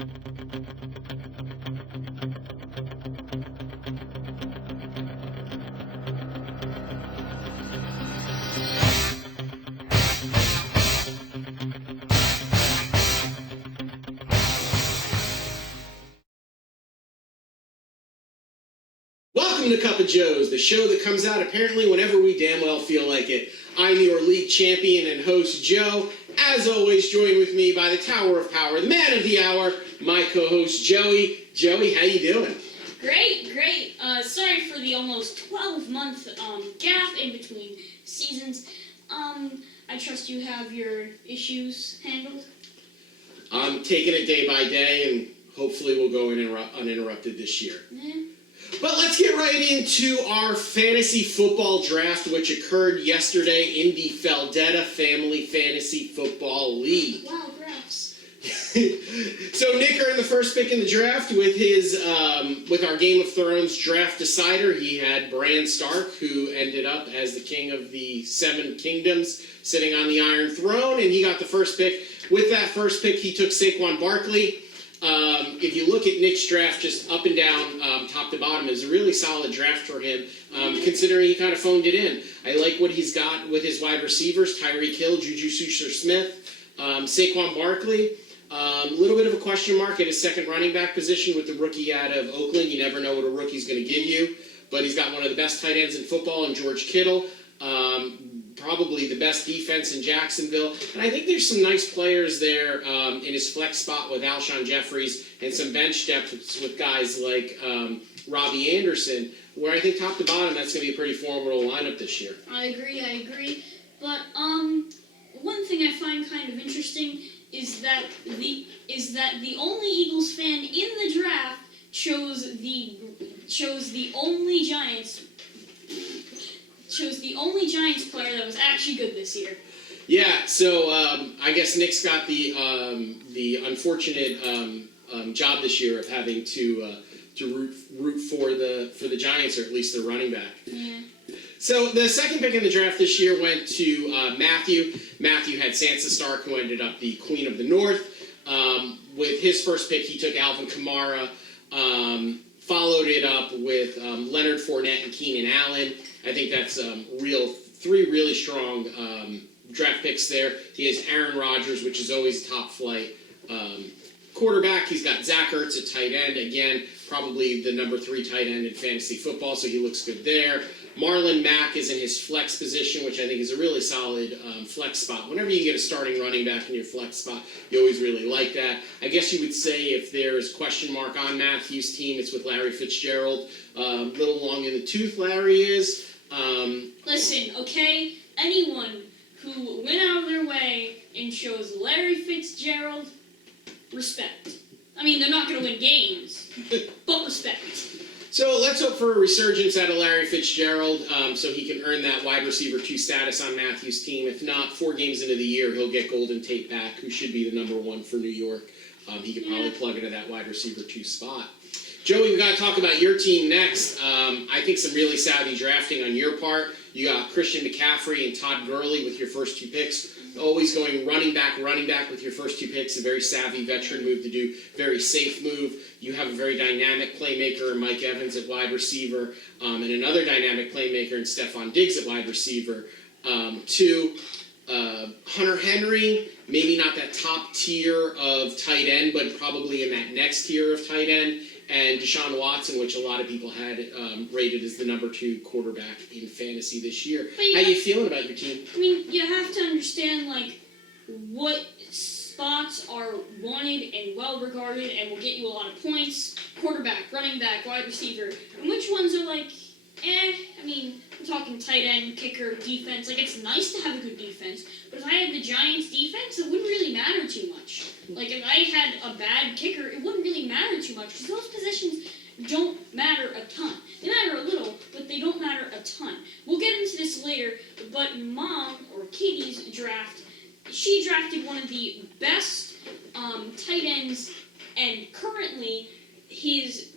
Welcome to Cup of Joe's, the show that comes out apparently whenever we damn well feel like it. I'm your league champion and host, Joe. As always, joined with me by the Tower of Power, the man of the hour, my co-host, Joey. Joey, how you doing? Great. Sorry for the almost 12-month gap in between seasons. I trust you have your issues handled. I'm taking it day by day, and hopefully we'll go uninterrupted this year. Yeah. But let's get right into our fantasy football draft, which occurred yesterday in the Feldetta Family Fantasy Football League. Wow, graphs. So Nick earned the first pick in the draft with his with our Game of Thrones draft decider. He had Bran Stark, who ended up as the king of the Seven Kingdoms, sitting on the Iron Throne, and he got the first pick. With that first pick, he took Saquon Barkley. If you look at Nick's draft, just up and down, top to bottom, is a really solid draft for him, considering he kind of phoned it in. I like what he's got with his wide receivers, Tyreek Hill, Juju Smith-Schuster, Saquon Barkley. A little bit of a question mark at his second running back position with the rookie out of Oakland. You never know what a rookie's going to give you, but he's got one of the best tight ends in football in George Kittle. Probably the best defense in Jacksonville. And I think there's some nice players there in his flex spot with Alshon Jeffries and some bench depth with guys like Robbie Anderson, where I think top to bottom that's going to be a pretty formidable lineup this year. I agree. But one thing I find kind of interesting is that the only Eagles fan in the draft chose the only Giants player that was actually good this year. Yeah, so I guess Nick's got the unfortunate job this year of having to root for the Giants, or at least the running back. Yeah. So the second pick in the draft this year went to Matthew. Matthew had Sansa Stark, who ended up the Queen of the North. With his first pick, he took Alvin Kamara. Followed it up with Leonard Fournette and Keenan Allen. I think that's three really strong draft picks there. He has Aaron Rodgers, which is always top flight quarterback. He's got Zach Ertz at tight end. Again, probably the number 3 tight end in fantasy football, so he looks good there. Marlon Mack is in his flex position, which I think is a really solid flex spot. Whenever you get a starting running back in your flex spot, you always really like that. I guess you would say if there's question mark on Matthew's team, it's with Larry Fitzgerald. Little long in the tooth, Larry is. Listen, okay? Anyone who went out of their way and chose Larry Fitzgerald, respect. I mean, they're not going to win games, but respect. So let's hope for a resurgence out of Larry Fitzgerald so he can earn that wide receiver 2 status on Matthew's team. If not, 4 games into the year, he'll get Golden Tate back, who should be the number 1 for New York. He could probably plug into that wide receiver 2 spot. Joey, we've got to talk about your team next. I think some really savvy drafting on your part. You got Christian McCaffrey and Todd Gurley with your first 2 picks. Always going running back with your first 2 picks. A very savvy veteran move to do. Very safe move. You have a very dynamic playmaker in Mike Evans at wide receiver, and another dynamic playmaker in Stephon Diggs at wide receiver. 2, Hunter Henry, maybe not that top tier of tight end, but probably in that next tier of tight end. And Deshaun Watson, which a lot of people had rated as the number 2 quarterback in fantasy this year. How you feeling about your team? I mean, you have to understand, what spots are wanted and well-regarded and will get you a lot of points. Quarterback, running back, wide receiver. And which ones are I mean, we're talking tight end, kicker, defense. It's nice to have a good defense. But if I had the Giants' defense, it wouldn't really matter too much. If I had a bad kicker, it wouldn't really matter too much because those positions don't matter a ton. They matter a little, but they don't matter a ton. We'll get into this later, but Mom, or Katie's draft, she drafted one of the best tight ends, and currently his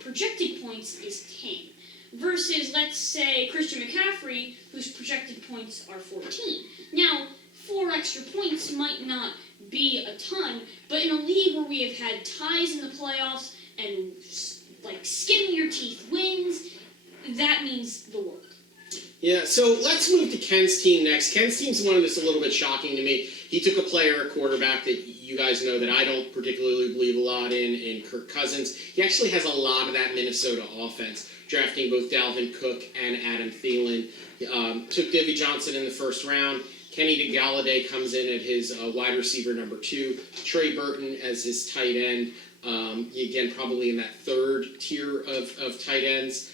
projected points is 10. Versus, let's say, Christian McCaffrey, whose projected points are 14. Now, 4 extra points might not be a ton, but in a league where we have had ties in the playoffs and like skin your teeth wins, that means the world. Yeah, so let's move to Ken's team next. Ken's team's one that's a little bit shocking to me. He took a player at quarterback that you guys know that I don't particularly believe a lot in Kirk Cousins. He actually has a lot of that Minnesota offense, drafting both Dalvin Cook and Adam Thielen. Took Davy Johnson in the first round. Kenny DeGalladay comes in at his wide receiver number 2. Trey Burton as his tight end. Again, probably in that third tier of tight ends.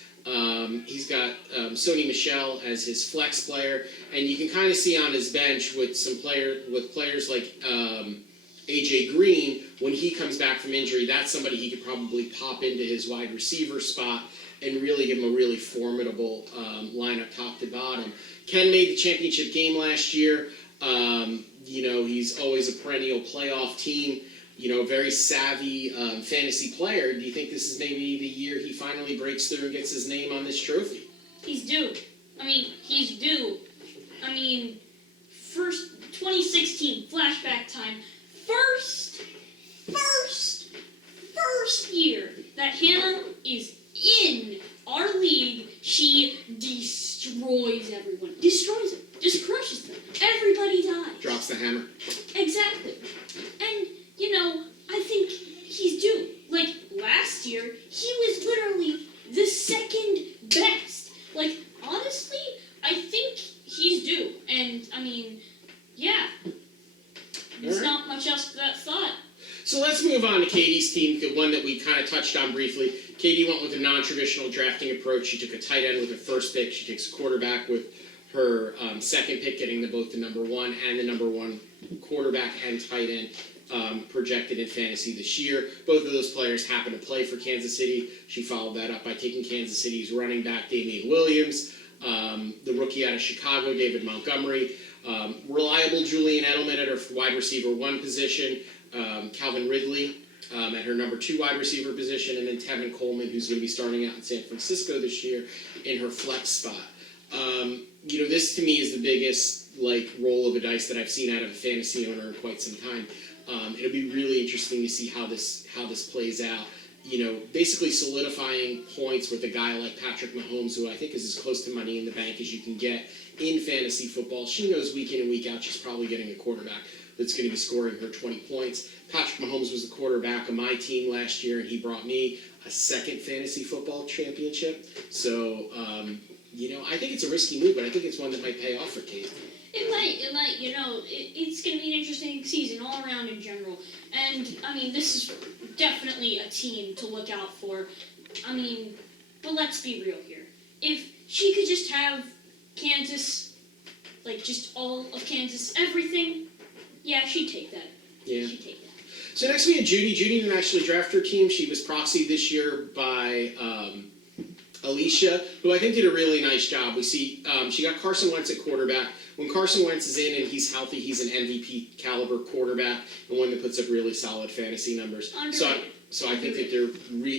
He's got Sony Michel as his flex player, and you can kind of see on his bench with players like AJ Green. When he comes back from injury, that's somebody he could probably pop into his wide receiver spot and really give him a really formidable lineup top to bottom. Ken made the championship game last year. He's always a perennial playoff team. Very savvy fantasy player. Do you think this is maybe the year he finally breaks through and gets his name on this trophy? He's due. He's due. First 2016 flashback time. First year that Hannah is in our league, she destroys everyone. Destroys them. Just crushes them. Everybody dies. Drops the hammer. Exactly. And I think he's due. Like, last year, he was literally the second best. Like, honestly, I think he's due. And, yeah. There's not much else to that thought. So let's move on to Katie's team, the one that we kind of touched on briefly. Katie went with a non-traditional drafting approach. She took a tight end with her first pick. She takes a quarterback with her second pick, getting both the number 1 and the number 1 quarterback and tight end projected in fantasy this year. Both of those players happen to play for Kansas City. She followed that up by taking Kansas City's running back, Damian Williams, the rookie out of Chicago, David Montgomery, reliable Julian Edelman at her wide receiver 1 position, Calvin Ridley at her number 2 wide receiver position, and then Tevin Coleman, who's going to be starting out in San Francisco this year in her flex spot. This to me is the biggest roll of the dice that I've seen out of a fantasy owner in quite some time. It'll be really interesting to see how this plays out. Basically solidifying points with a guy like Patrick Mahomes, who I think is as close to money in the bank as you can get in fantasy football. She knows week in and week out she's probably getting a quarterback that's going to be scoring her 20 points. Patrick Mahomes was the quarterback of my team last year, and he brought me a second fantasy football championship. So, I think it's a risky move, but I think it's one that might pay off for Kate. It might. It's going to be an interesting season all around in general. And, this is definitely a team to look out for. But let's be real here. If she could just have Kansas, just all of Kansas, everything, yeah, she'd take that. Yeah. She'd take that. So next we had Judy. Judy didn't actually draft her team. She was proxied this year by Alicia, who I think did a really nice job. We see she got Carson Wentz at quarterback. When Carson Wentz is in and he's healthy, he's an MVP caliber quarterback and one that puts up really solid fantasy numbers. So I think that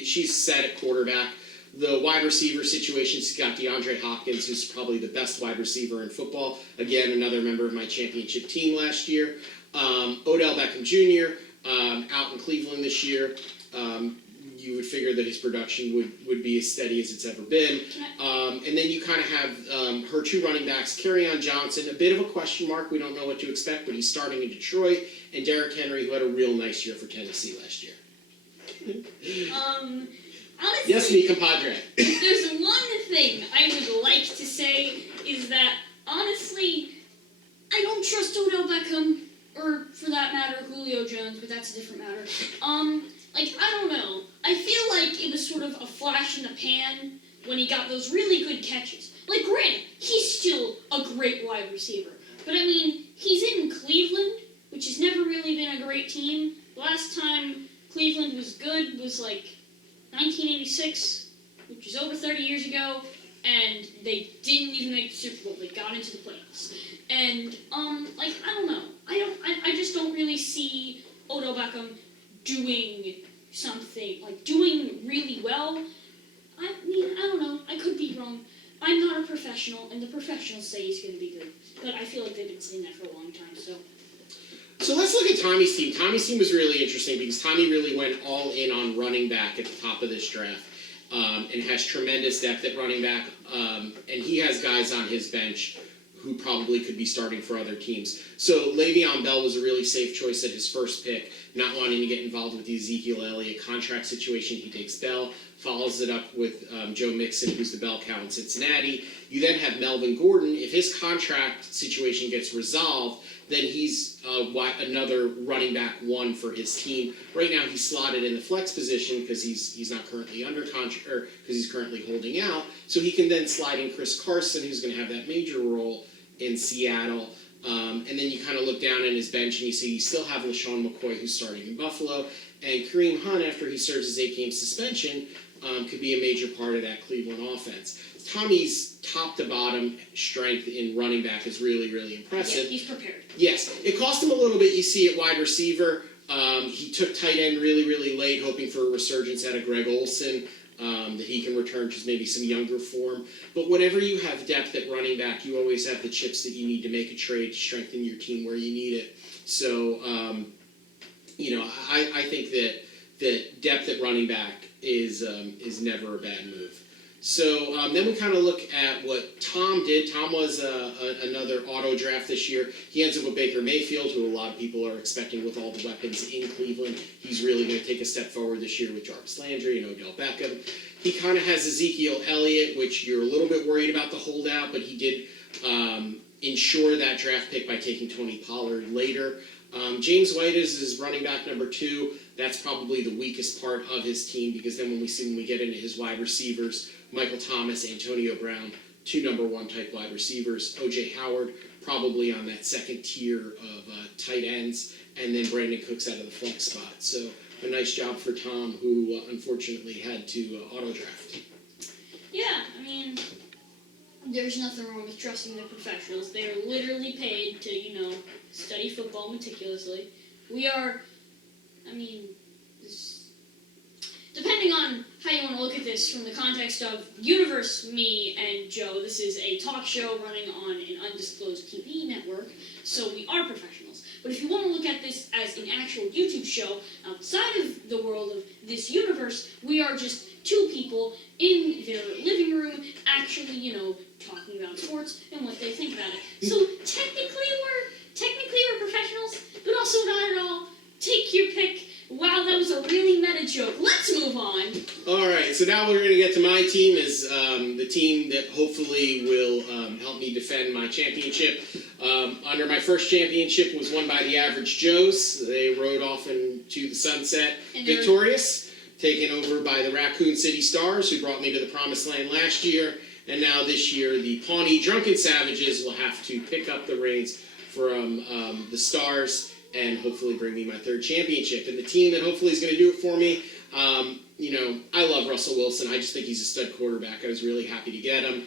she's set at quarterback. The wide receiver situation, she's got DeAndre Hopkins, who's probably the best wide receiver in football. Again, another member of my championship team last year. Odell Beckham Jr. Out in Cleveland this year. You would figure that his production would be as steady as it's ever been. And then you kind of have her 2 running backs, Kerryon Johnson, a bit of a question mark. We don't know what to expect, but he's starting in Detroit. And Derrick Henry, who had a real nice year for Tennessee last year. Honestly, yes, me, compadre. There's one thing I would like to say is that, honestly, I don't trust Odell Beckham, or for that matter, Julio Jones, but that's a different matter. I don't know. I feel like it was sort of a flash in the pan when he got those really good catches. Granted, he's still a great wide receiver. But, he's in Cleveland, which has never really been a great team. The last time Cleveland was good was, 1986, which was over 30 years ago, and they didn't even make the Super Bowl. They got into the playoffs. And, I don't know. I just don't really see Odell Beckham doing something, doing really well. I don't know. I could be wrong. I'm not a professional, and the professionals say he's going to be good. But I feel like they've been saying that for a long time, so. So let's look at Tommy's team. Tommy's team was really interesting because Tommy really went all in on running back at the top of this draft, and has tremendous depth at running back. And he has guys on his bench who probably could be starting for other teams. So Le'Veon Bell was a really safe choice at his first pick, not wanting to get involved with the Ezekiel Elliott contract situation. He takes Bell, follows it up with Joe Mixon, who's the bell cow in Cincinnati. You then have Melvin Gordon. If his contract situation gets resolved, then he's another running back one for his team. Right now, he's slotted in the flex position because he's not currently under contract, or because he's currently holding out. So he can then slide in Chris Carson, who's going to have that major role in Seattle. And then you kind of look down at his bench and you see you still have LaShawn McCoy, who's starting in Buffalo, and Kareem Hunt, after he serves his 8-game suspension, could be a major part of that Cleveland offense. Tommy's top-to-bottom strength in running back is really, really impressive. Yeah, he's prepared. Yes. It cost him a little bit, you see, at wide receiver. He took tight end really, really late, hoping for a resurgence out of Greg Olsen, that he can return to maybe some younger form. But whenever you have depth at running back, you always have the chips that you need to make a trade to strengthen your team where you need it. So, I think that depth at running back is never a bad move. So then we kind of look at what Tom did. Tom was another auto draft this year. He ends up with Baker Mayfield, who a lot of people are expecting with all the weapons in Cleveland. He's really going to take a step forward this year with Jarvis Landry and Odell Beckham. He kind of has Ezekiel Elliott, which you're a little bit worried about the holdout, but he did ensure that draft pick by taking Tony Pollard later. James White is his running back number 2. That's probably the weakest part of his team, because then when we get into his wide receivers, Michael Thomas, Antonio Brown, 2 number 1 type wide receivers. O.J. Howard, probably on that second tier of tight ends, and then Brandon Cooks out of the flex spot. So a nice job for Tom, who unfortunately had to auto draft. Yeah, I mean, there's nothing wrong with trusting the professionals. They are literally paid to, study football meticulously. We are, depending on how you want to look at this from the context of universe, me, and Joe, this is a talk show running on an undisclosed TV network, so we are professionals. But if you want to look at this as an actual YouTube show outside of the world of this universe, we are just 2 people in their living room actually, talking about sports and what they think about it. So technically we're professionals, but also not at all. Take your pick. Wow, that was a really meta joke. Let's move on. All right, so now we're going to get to my team, is the team that hopefully will help me defend my championship. Under my first championship was won by the Average Joes. They rode off into the sunset victorious, taken over by the Raccoon City Stars, who brought me to the promised land last year. And now this year, the Pawnee Drunken Savages will have to pick up the reins from the Stars and hopefully bring me my 3rd championship. And the team that hopefully is going to do it for me, I love Russell Wilson. I just think he's a stud quarterback. I was really happy to get him.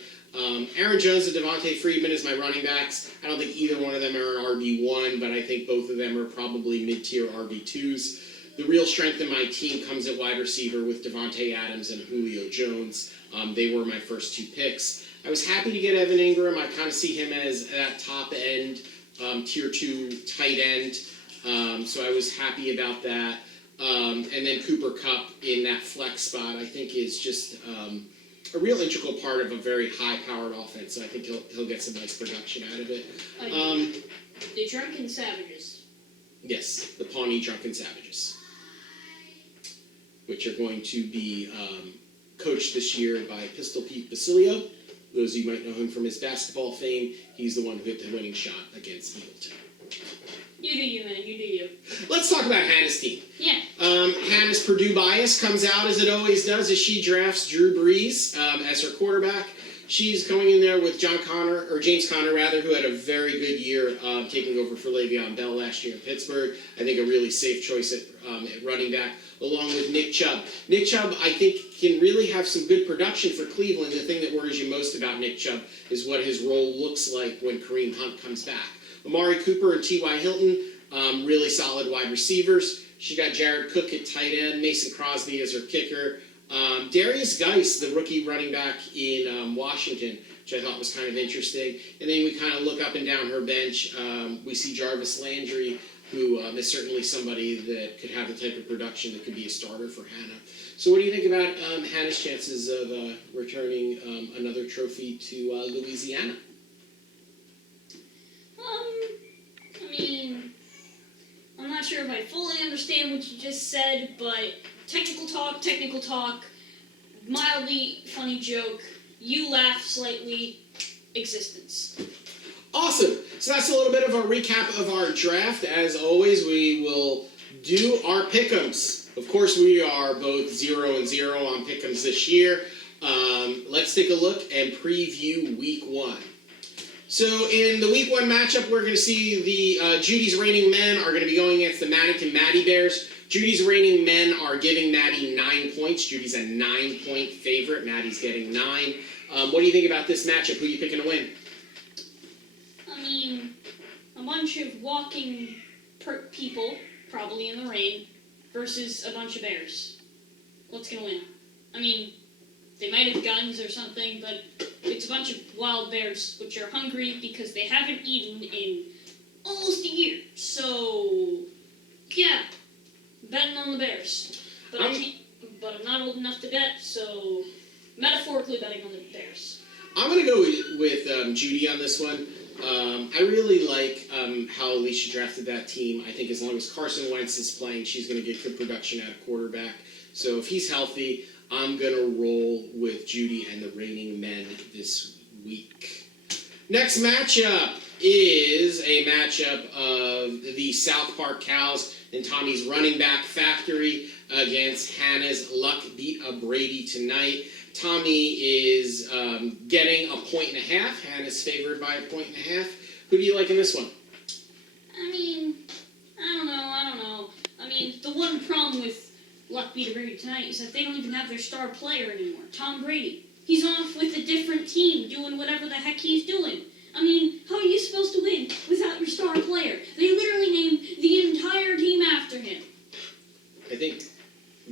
Aaron Jones and Devontae Freeman as my running backs. I don't think either one of them are an RB1, but I think both of them are probably mid-tier RB2s. The real strength in my team comes at wide receiver with Devontae Adams and Julio Jones. They were my first 2 picks. I was happy to get Evan Ingram. I kind of see him as that top end, tier 2 tight end. So I was happy about that. And then Cooper Kupp in that flex spot, I think, is just a real integral part of a very high-powered offense. So I think he'll get some nice production out of it. The Drunken Savages. Yes, the Pawnee Drunken Savages, which are going to be coached this year by Pistol Pete Basilio. Those of you might know him from his basketball fame. He's the one who hit the winning shot against Eagleton. You do you, man. You do you. Let's talk about Hannah's team. Yeah. Hannah's Purdue bias comes out, as it always does, as she drafts Drew Brees as her quarterback. She's going in there with James Conner, who had a very good year taking over for Le'Veon Bell last year in Pittsburgh. I think a really safe choice at running back, along with Nick Chubb. Nick Chubb, I think, can really have some good production for Cleveland. The thing that worries you most about Nick Chubb is what his role looks like when Kareem Hunt comes back. Amari Cooper and T.Y. Hilton, really solid wide receivers. She got Jared Cook at tight end, Mason Crosby as her kicker. Darius Geis, the rookie running back in Washington, which I thought was kind of interesting. And then we kind of look up and down her bench. We see Jarvis Landry, who is certainly somebody that could have the type of production that could be a starter for Hannah. So what do you think about Hannah's chances of returning another trophy to Louisiana? I mean, I'm not sure if I fully understand what you just said, but technical talk, mildly funny joke, you laugh slightly, existence. Awesome. So that's a little bit of a recap of our draft. As always, we will do our pick'ems. Of course, we are both 0-0 on pick'ems this year. Let's take a look and preview Week 1. So in the Week 1 matchup, we're going to see the Judy's reigning men are going to be going against the Maddington Maddie Bears. Judy's reigning men are giving Maddie 9 points. Judy's a 9-point favorite. Maddie's getting 9. What do you think about this matchup? Who are you picking to win? I mean, a bunch of walking people, probably in the rain, versus a bunch of bears. What's going to win? I mean, they might have guns or something, but it's a bunch of wild bears which are hungry because they haven't eaten in almost a year. So, yeah, betting on the bears. But I'm not old enough to bet, so metaphorically betting on the bears. I'm going to go with Judy on this one. I really like how Alicia drafted that team. I think as long as Carson Wentz is playing, she's going to get good production at a quarterback. So if he's healthy, I'm going to roll with Judy and the reigning men this week. Next matchup is a matchup of the South Park Cows and Tommy's running back factory against Hannah's Luck Beat a Brady tonight. Tommy is getting 1.5 points. Hannah's favored by 1.5 points. Who do you like in this one? I mean, I don't know. I mean, the one problem with Luck Beat a Brady tonight is that they don't even have their star player anymore, Tom Brady. He's off with a different team doing whatever the heck he's doing. I mean, how are you supposed to win without your star player? They literally named the entire team after him. I think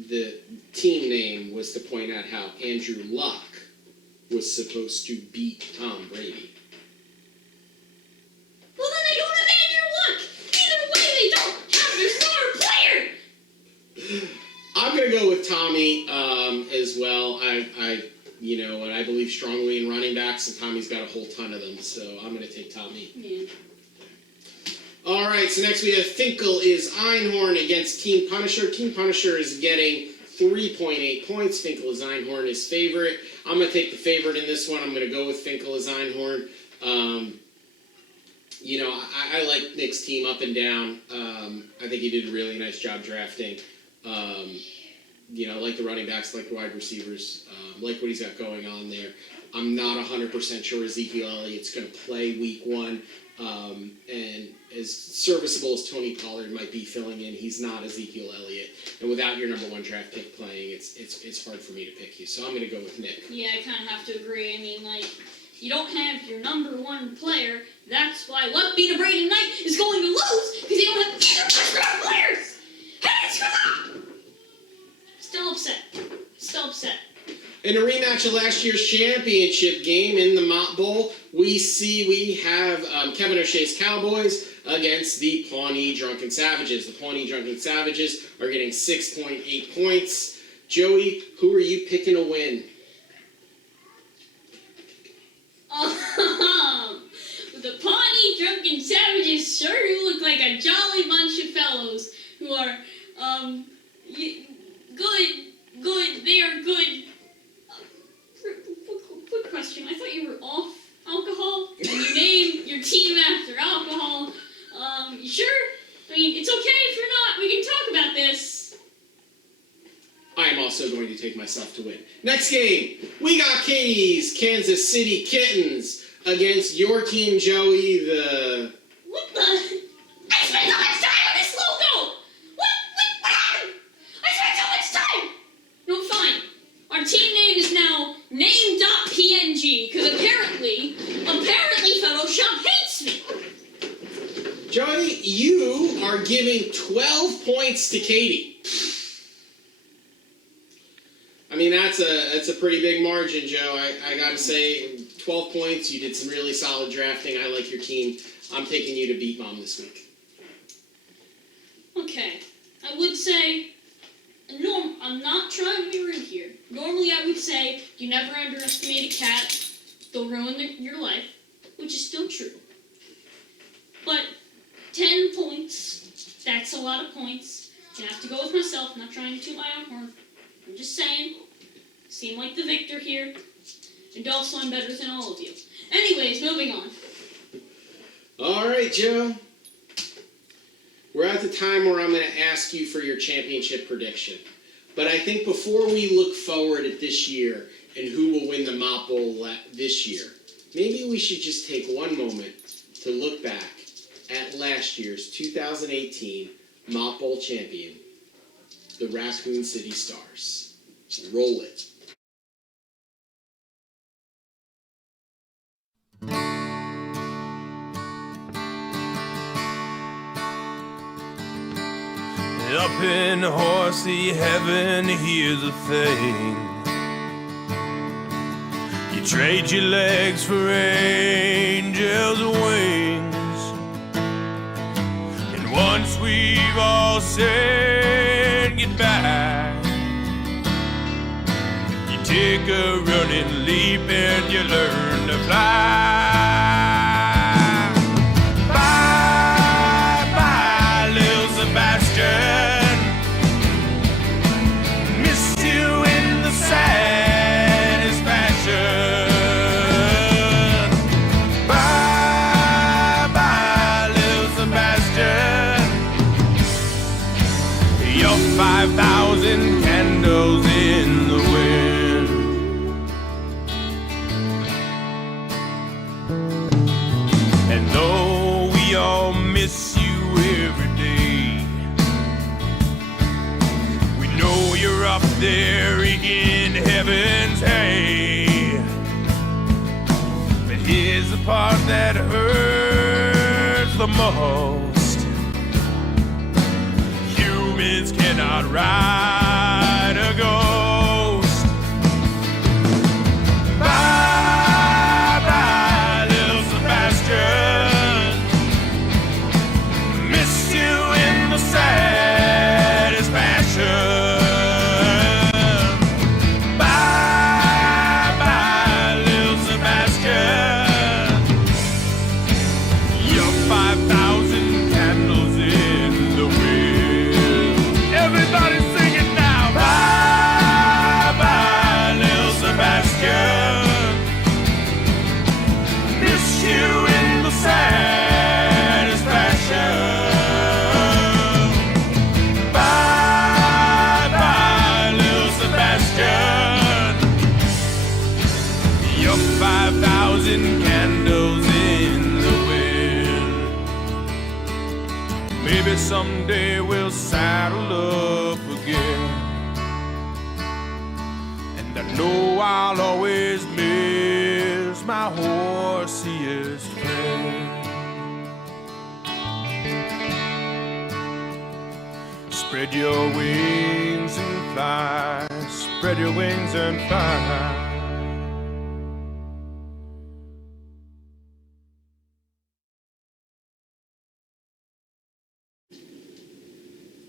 the team name was to point out how Andrew Luck was supposed to beat Tom Brady. Well, then they don't have Andrew Luck! Either way, they don't have their star player! I'm going to go with Tommy as well. I believe strongly in running backs, and Tommy's got a whole ton of them, so I'm going to take Tommy. Yeah. All right, so next we have Finkel is Einhorn against Team Punisher. Team Punisher is getting 3.8 points. Finkel is Einhorn is favorite. I'm going to take the favorite in this one. I'm going to go with Finkel as Einhorn. I like Nick's team up and down. I think he did a really nice job drafting. Like the running backs, like the wide receivers, like what he's got going on there. I'm not 100% sure Ezekiel Elliott's going to play Week 1. And as serviceable as Tony Pollard might be filling in, he's not Ezekiel Elliott. And without your number 1 draft pick playing, it's hard for me to pick you. So I'm going to go with Nick. Yeah, I kind of have to agree. I mean, you don't have your number 1 player. That's why Luck Beat a Brady tonight is going to lose, because you don't have either of your players. Hey, screw up! Still upset. In a rematch of last year's championship game in the Mott Bowl, we have Kevin O'Shea's Cowboys against the Pawnee Drunken Savages. The Pawnee Drunken Savages are getting 6.8 points. Joey, who are you picking to win? The Pawnee Drunken Savages sure do look like a jolly bunch of fellows who are, good. They are good. Quick question. I thought you were off alcohol, and you named your team after alcohol. You sure? I mean, it's okay if you're not. We can talk about this. I am also going to take myself to win. Next game, we got Katie's Kansas City Kittens against your team, Joey, the... What the? I spent so much time on this logo! What happened? I spent so much time! No, fine. Our team name is now name.png, because apparently Photoshop hates me. Joey, you are giving 12 points to Katie. I mean, that's a pretty big margin, Joe. I gotta say, 12 points, you did some really solid drafting. I like your team. I'm taking you to beat Mom this week. Okay, I would say, I'm not trying to be rude here. Normally I would say, you never underestimate a cat, they'll ruin your life, which is still true. But 10 points, that's a lot of points. I have to go with myself, I'm not trying to toot my own horn. I'm just saying, seem like the victor here, and also I'm better than all of you. Anyways, moving on. Alright, Joe. We're at the time where I'm going to ask you for your championship prediction. But I think before we look forward at this year and who will win the Mop Bowl this year, maybe we should just take one moment to look back at last year's 2018 Mop Bowl champion, the Raccoon City Stars. Roll it. Up in horsey heaven, here's the thing. You trade your legs for angels' wings. And once we've all said goodbye, you take a running leap and you learn to fly. Bye-bye, little Sebastian. Your 5,000 candles in the wind. And though we all miss you every day, we know you're up there in heaven's hay. But here's the part that hurts the most. Humans cannot ride a ghost. Bye-bye, little Sebastian. Miss you in the saddest fashion. Bye-bye, little Sebastian. Your 5,000 candles in the wind. Everybody sing it now. Bye-bye, little Sebastian. Miss you in the saddest fashion. Bye-bye, little Sebastian. Your 5,000 candles in the wind. Maybe someday we'll saddle up again, and I know I'll always miss my horsiest friend. Spread your wings and fly, spread your wings and fly.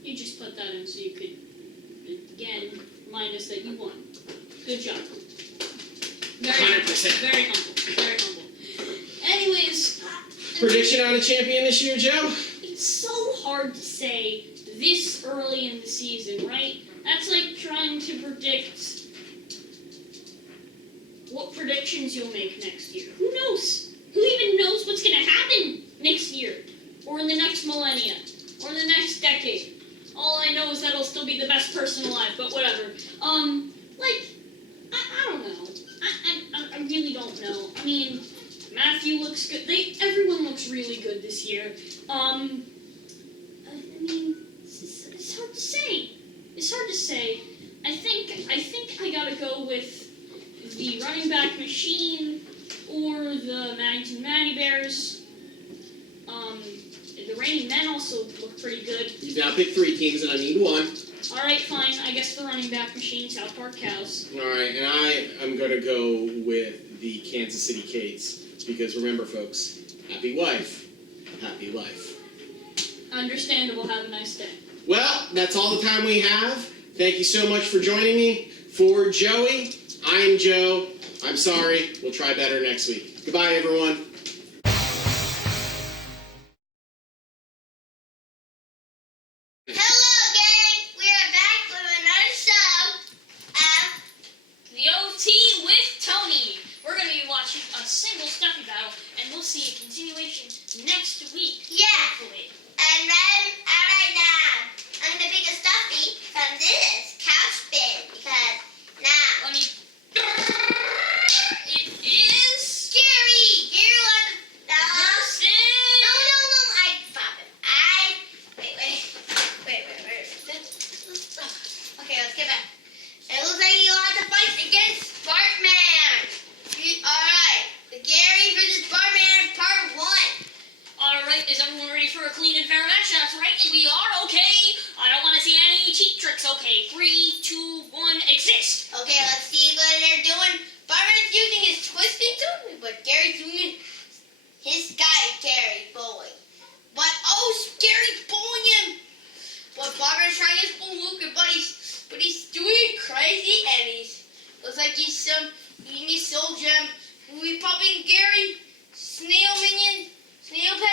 You just put that in so you could, again, remind us that you won. Good job. Very 100%. Very humble. Very humble. Anyways, Prediction on a champion this year, Joe? it's so hard to say this early in the season, right? That's like trying to predict what predictions you'll make next year. Who knows? Who even knows what's going to happen next year? Or in the next millennia? Or in the next decade? All I know is that I'll still be the best person alive, but whatever. I don't know. I really don't know. I mean, Matthew looks good. Everyone looks really good this year. I mean, it's hard to say. It's hard to say. I think I gotta go with the running back machine or the Maddington Matty Bears. The Reigning Men also look pretty good. You've now picked 3 teams and I need 1. Alright, fine. I guess the running back machine, South Park Cows. Alright, and I am going to go with the Kansas City Cates. Because remember, folks, happy wife, happy life. Understandable. Have a nice day. Well, that's all the time we have. Thank you so much for joining me. For Joey, I'm Joe. I'm sorry. We'll try better next week. Goodbye, everyone. Hello, gang! We are back with another show. The OT with Tony. We're going to be watching a single Stuffy battle, and we'll see a continuation next week. Yeah. Hopefully. And then, alright now, I'm gonna pick a stuffy from this couch bin because now Let me. It is. Gary! Gary, what the Versus. No, I stop it. Wait. Okay, let's get back. It looks like you have to fight against Bartman. Alright, the Gary versus Bartman part 1. Alright, is everyone ready for a clean and fair match? That's right, and we are, okay? I don't want to see any cheat tricks, okay? 3, 2, 1, exist! Okay, let's see what they're doing. Bartman's using his twisting tool, but Gary's doing his guy, Gary boy. But Gary's bullying him. But Bartman's trying his bull Luca, but he's doing it crazy, and looks like he's using his soul gem. We'll be popping Gary, snail minion, snail pet